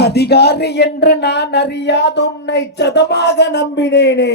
சதிகாரி என்று நான் அறியாத உன்னை சதமாக நம்பினேனே.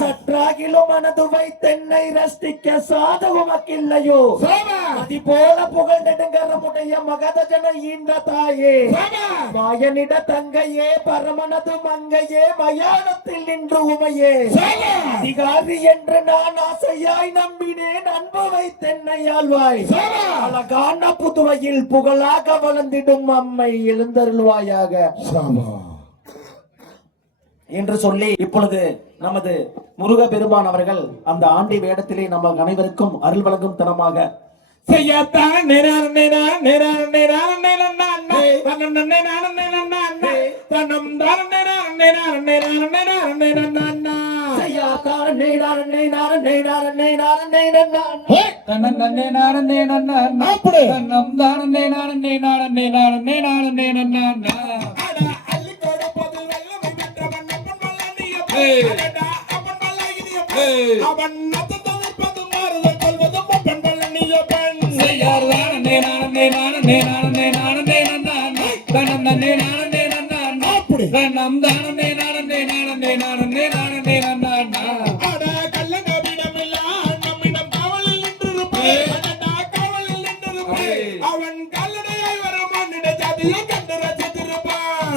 சற்றாகிலும் மனது வைத்தென்னை ரஷ்டிக்க சாதகமக்கில்லையோ? சாபா. அதி போல புகழ் நெடுங்கரமுடைய மகதஜன ஈன்ற தாயே. மாயனிட தங்கையே பரமனது மங்கையே மயானத்தில் நின்று உமையே. அதிகாரி என்று நான் ஆசையாய் நம்பினேன் அன்பு வைத்தென்னை ஆழ்வாய் சாபா. அழகான புதுவையில் புகழாக வளர்ந்திடும் அம்மை எழுந்தருள்வாயாக. என்று சொல்லி இப்பொழுது நமது முருக பெருமான் அவர்கள் அந்த ஆண்டி வேடத்திலே நம்ம அனைவருக்கும் அருள் வழங்கும் தனமாக செய்யத்தான் நிறார் நிறார் நிறார் நிறார் நிறார் நானே. தன்னம். அவன் அப்படி. அட, கள்ளநபியிடமெல்லாம் நம்மிடம் காவலில் நின்றிருப்பான். அடடா, காவலில் நின்றிருப்பான். அவன் கல்லடையாய் வர மானிட ஜாதியை கண்டு ரசித்திருப்பான்.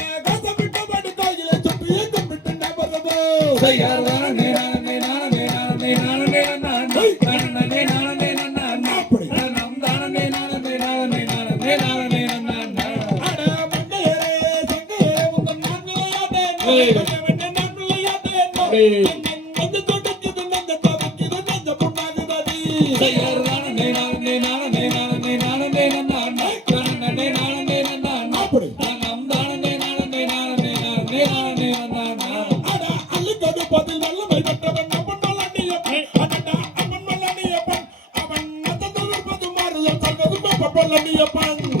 நபருவோம். Bwana ndiye pangu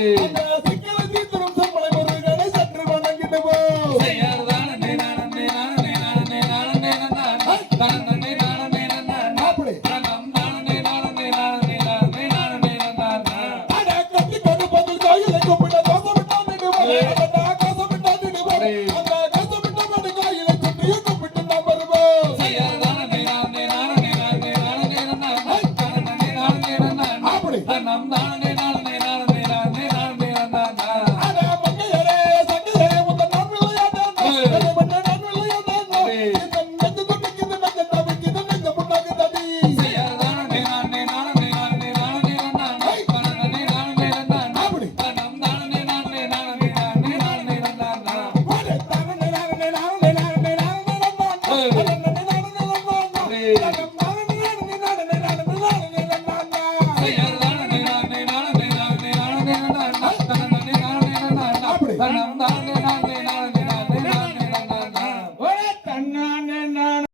嗯